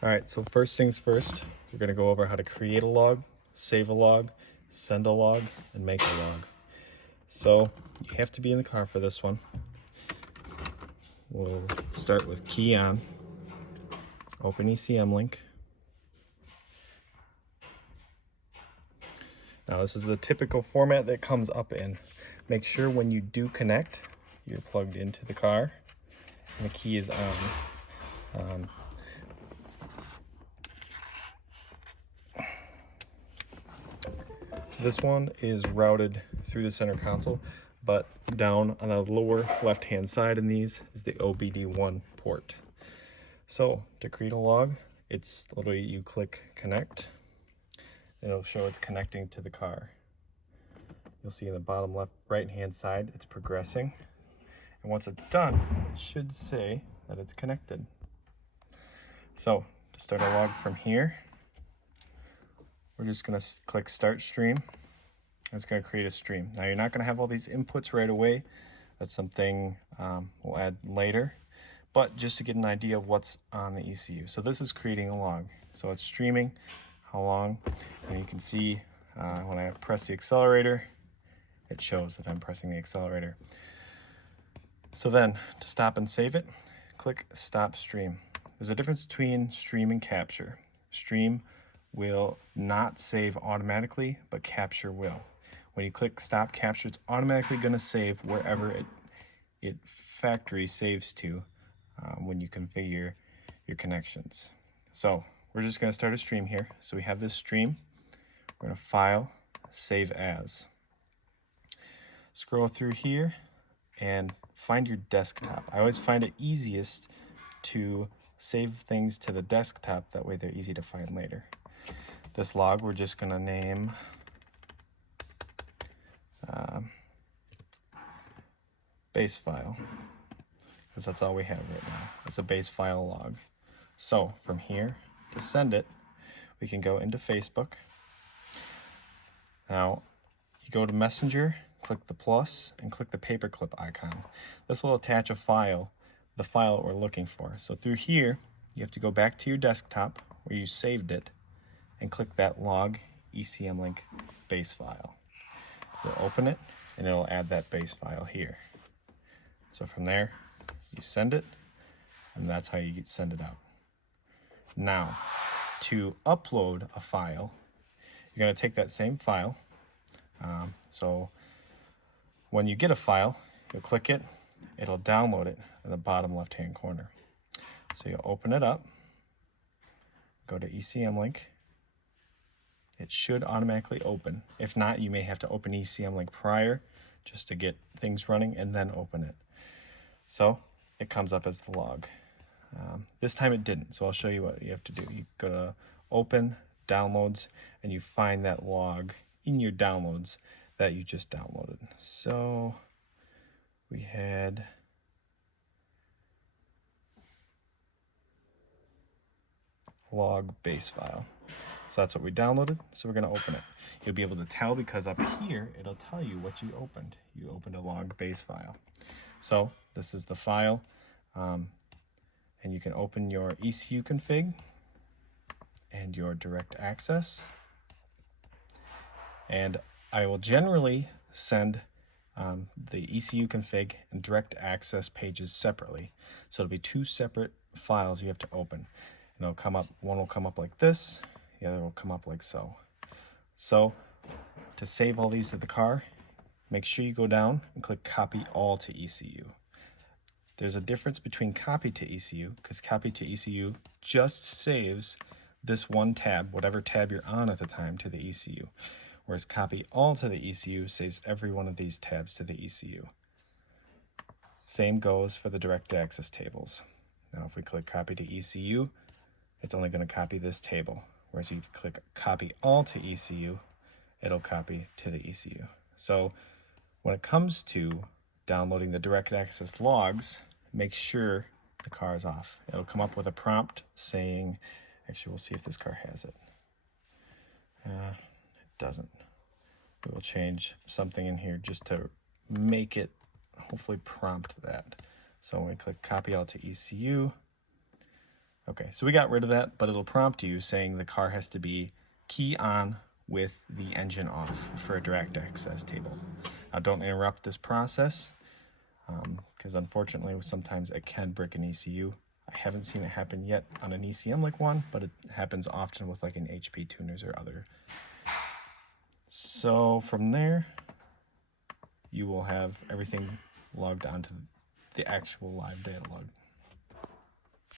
All right, so first things first, we're gonna go over how to create a log, save a log, send a log, and make a log. So you have to be in the car for this one. We'll start with key on, open ECMLINK. Now this is the typical format that comes up in. Make sure when you do connect, you're plugged into the car and the key is on. This one is routed through the center console, but down on the lower left-hand side in these is the OBD1 port. So to create a log, it's literally you click connect, and it'll show it's connecting to the car. You'll see in the bottom left right-hand side, it's progressing. And once it's done, it should say that it's connected. So to start a log from here, we're just gonna click start stream. It's gonna create a stream. Now you're not gonna have all these inputs right away. That's something we'll add later, but just to get an idea of what's on the ECU. So this is creating a log. So it's streaming how long, and you can see when I press the accelerator, it shows that I'm pressing the accelerator. So then to stop and save it, click stop stream. There's a difference between stream and capture. Stream will not save automatically, but capture will. When you click stop capture, it's automatically going to save wherever it factory saves to when you configure your connections. So we're just going to start a stream here. So we have this stream. We're going to file, save as. Scroll through here and find your desktop. I always find it easiest to save things to the desktop. That way they're easy to find later. This log we're just going to name base file, because that's all we have right now. It's a base file log. So from here to send it, we can go into Facebook. Now you go to Messenger, click the plus, and click the paperclip icon. This will attach a file, the file we're looking for. So through here, you have to go back to your desktop where you saved it and click that log ECMLINK base file. You'll open it and it'll add that base file here. So from there, you send it, and that's how you send it out. Now, to upload a file, you're going to take that same file. So when you get a file, you'll click it, it'll download it in the bottom left-hand corner. So you'll open it up, go to ECMLINK. It should automatically open. If not, you may have to open ECMLINK prior just to get things running and then open it. So it comes up as the log. This time it didn't, so I'll show you what you have to do. You go to open, downloads, and you find that log in your downloads that you just downloaded. So we had log base file. So that's what we downloaded, so we're going to open it. You'll be able to tell because up here, it'll tell you what you opened. You opened a log base file. So this is the file, and you can open your ECU config and your direct access. And I will generally send the ECU config and direct access pages separately. So it'll be two separate files you have to open. And it'll come up, one will come up like this, the other will come up like so. So to save all these to the car, make sure you go down and click copy all to ECU. There's a difference between copy to ECU, because copy to ECU just saves this one tab, whatever tab you're on at the time, to the ECU. Whereas copy all to the ECU saves every one of these tabs to the ECU. Same goes for the direct access tables. Now if we click copy to ECU, it's only going to copy this table. Whereas if you click copy all to ECU, it'll copy to the ECU. So when it comes to downloading the direct access logs, make sure the car is off. It'll come up with a prompt saying, actually we'll see if this car has it. It doesn't. We will change something in here just to make it hopefully prompt that. So when we click copy all to ECU, Okay, so we got rid of that, but it'll prompt you saying the car has to be key on with the engine off for a direct access table. Now don't interrupt this process, because unfortunately sometimes it can brick an ECU. I haven't seen it happen yet on an ECMLINK one, but it happens often with like an HP tuners or other. So from there, you will have everything logged onto the actual live data log.